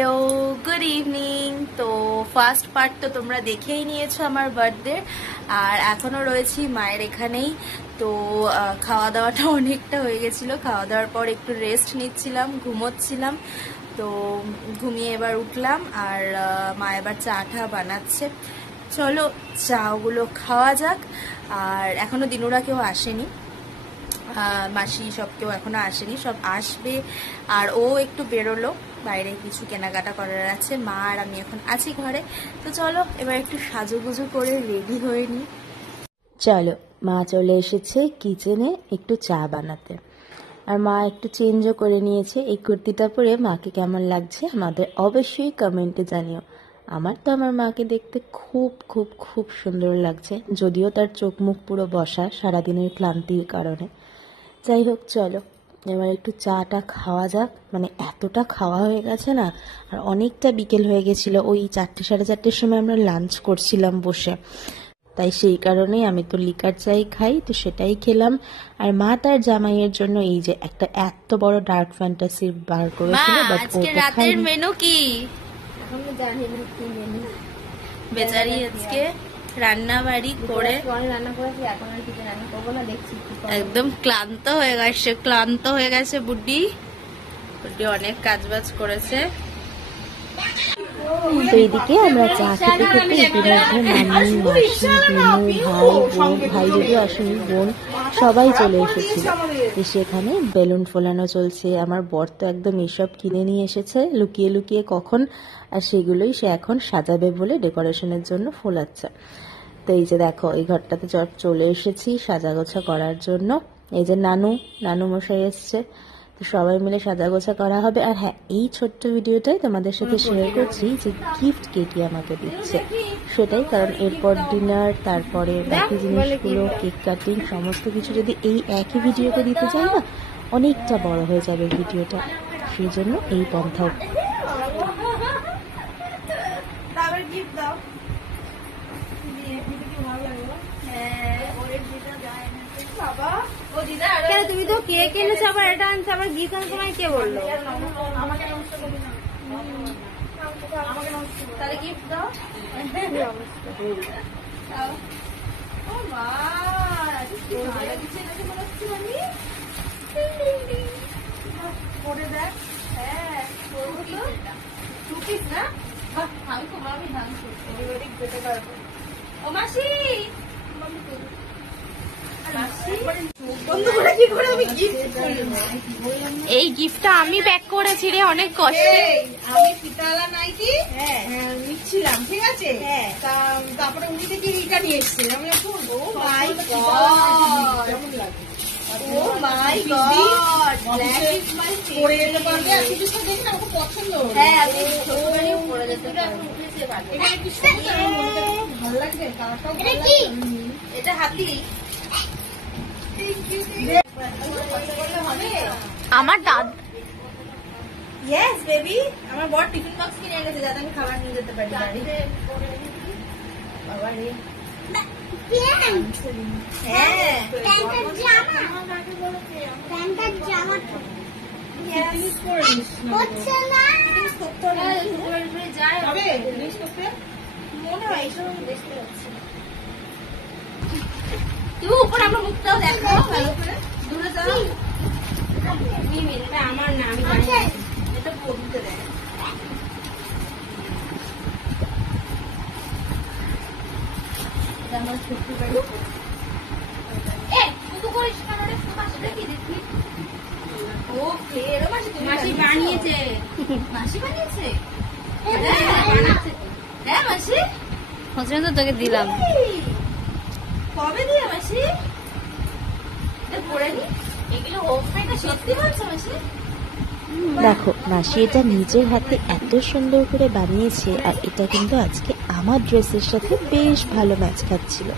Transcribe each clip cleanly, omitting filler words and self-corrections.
Hello, good evening. তো first part তো তোমরা দেখেই নিয়েছো আমার বার্থডে, আর এখনো রয়েছি মায়ের এখানেই। তো খাওয়া দাওয়াটা অনেকটা হয়ে গেছিলো, খাওয়া দাওয়ার পর একটু রেস্ট নিচ্ছিলাম, ঘুমোচ্ছিলাম। তো ঘুমিয়ে এবার উঠলাম, আর মা এবার চা টা বানাচ্ছে। চলো চাগুলো খাওয়া যাক। আর এখনো দিনুরা কেউ আসেনি, মাসি সব কেউ এখনো আসেনি, সব আসবে। আর ও একটু বেরোলো, বাইরে কিছু কেনাকাটা করার আছে। মা আর আমি এখন আছি ঘরে। তো চলো এবার একটু সাজুগুজু করে রেডি হয়ে নিই। চলো, মা চলে এসেছে কিচেনে একটু চা বানাতে। আর মা একটু চেঞ্জও করে নিয়েছে। এই কুর্তিটা পরে মাকে কেমন লাগছে আমাদের অবশ্যই কমেন্টে জানিও। আমার তো আমার মাকে দেখতে খুব খুব খুব সুন্দর লাগছে, যদিও তার চোখ মুখ পুরো বসা সারাদিনের ক্লান্তির কারণে। যাই হোক, চলো এবার একটু চাটা খাওয়া যাক। মানে এতটা খাওয়া হয়ে গেছে না, আর অনেকটা বিকেল হয়ে গেছিল। ওই 4টে সাড়ে 4টের সময় আমরা লাঞ্চ করছিলাম বসে, তাই সেই কারণেই আমি তো লিকার চাই খাই, তো সেটাই খেলাম। আর মা তার জামাইয়ের জন্য এই যে একটা এত বড় ডার্ক ফ্যান্টাসি বার করেছিল, বাট ও তো রাতের মেনু কি আমি জানি না কি মেনু। বেচারি আজকে রান্না বাড়ি করে রান্না করেছি, এখন আর কিছু রান্না করবো না, দেখছি একদম ক্লান্ত হয়ে গেছে বুড্ডি অনেক কাজবাজ করেছে। তো এইদিকে আমরা চা খেতে খেতে ইতিমধ্যে মামি, মাসি, দিনু, ভাই যদি আসেনি, বোন সবাই চলে এসেছিল। সেখানে বেলুন ফোলানো চলছে। আমার বর তো একদম এসব কিনে নিয়ে এসেছে লুকিয়ে লুকিয়ে কখন, আর সেগুলোই সে এখন সাজাবে বলে ডেকোরেশনের জন্য ফোলাচ্ছে। তো এই যে দেখো, এই ঘরটাতে চলে এসেছি সাজাগোছা করার জন্য। এই যে নানু মশাই এসছে, তো সবাই মিলে সাজাগোছা করা হবে। আর হ্যাঁ, এই ছোট্ট ভিডিওটাই তোমাদের সাথে শেয়ার করছি যে গিফট কেটি আমাকে দিচ্ছে সেটাই, কারণ এরপর ডিনার, তারপরে বাকি জিনিসগুলো, কেক কাটিং সমস্ত কিছু যদি এই একই ভিডিওতে দিতে চাই না, অনেকটা বড় হয়ে যাবে ভিডিওটা। সেই জন্য এই পন্থা। কেন তুমি তো কেক এনেছো, আবার এটা আনছো, আবার গিফট আনছো, তোমায় কে বললো? তাহলে গিফট দাও। ও মা, কি ভালো দিচ্ছে নাকি মনে হচ্ছে আমি। করে দেখ। হ্যাঁ, করবো তো। 2 পিস না? বাহ, আমি ধান করতে পারবো। ও মাসি, এই গিফটটা আমি প্যাক করেছি রে অনেক কষ্টে। আমি ফিতালা নাইটি নিচ্ছিলাম, ঠিক আছে, তারপরে উনি থেকে এইটা নিয়ে এসছে। আমি ও মাই গড, ও মাই গড, পরে যেতে পারবে। আর কিছু দেখি না, খুব পছন্দ। হ্যাঁ, আমি ছোটবেলায় পরে যেতে পারবো। এটা কি সুন্দর, ভালো লাগবে। কালারটাও ভালো লাগবে। এটা হাতি। আমার দাদা, ইয়েস বেবি, আমার বড় টিফিন বক্স কিনে এনেছে যাতে আমি খাবার নিয়ে যেতে পারি বাড়ি। বাবা রে, হ্যাঁ, মনে হয় এইসব দেখতে পাচ্ছি। তুমি উপরে আমার মুখটাও দেখো ভালো করে, দূরে যাও। এটা আমার না, আমি জানি এটা পড়তে দেয়। এটা আমার ছোট্ট বাড়ি। করিস কেন রে? মাসিটা কি দেখি? ও ফের মাসি, তুমি মাসি বানিয়েছে। মাসি বানিয়েছে? হ্যাঁ মাসি, পছন্দ তোকে দিলাম। কবে দিয়ে মাসি? এগুলো হোমমেড, সত্যি বলছো মাসি? দেখো, মাসি এটা নিজের হাতে এত সুন্দর করে বানিয়েছে, আর এটা কিন্তু আজকে আমার ড্রেসের সাথে বেশ ভালো ম্যাচ খাচ্ছিল।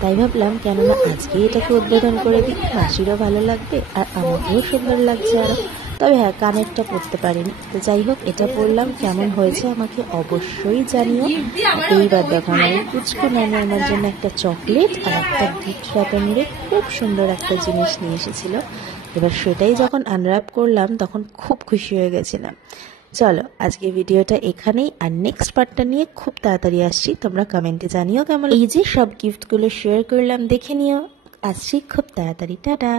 তাই ভাবলাম কেননা আজকে এটাকে উদ্বোধন করে দিই, মাসিরও ভালো লাগবে আর আমাকেও সুন্দর লাগছে আরো। তবে হ্যাঁ, কানেরটা পরতে পারিনি। তো যাই হোক, এটা পরলাম। কেমন হয়েছে আমাকে অবশ্যই জানিও। এইবার দেখো, আমার কুচকু নানি আমার জন্য একটা চকলেট আর একটা গিফট র্যাপারে খুব সুন্দর একটা জিনিস নিয়ে এসেছিল। এবার সেটাই যখন আনর্যাপ করলাম তখন খুব খুশি হয়ে গেছিলাম। চলো আজকে ভিডিওটা এখানেই, আর নেক্সট পার্টটা নিয়ে খুব তাড়াতাড়ি আসছি, তোমরা কমেন্টে জানিও কেমন। এই যে সব গিফটগুলো শেয়ার করলাম দেখে নিও, আসছি খুব তাড়াতাড়ি। টাটা।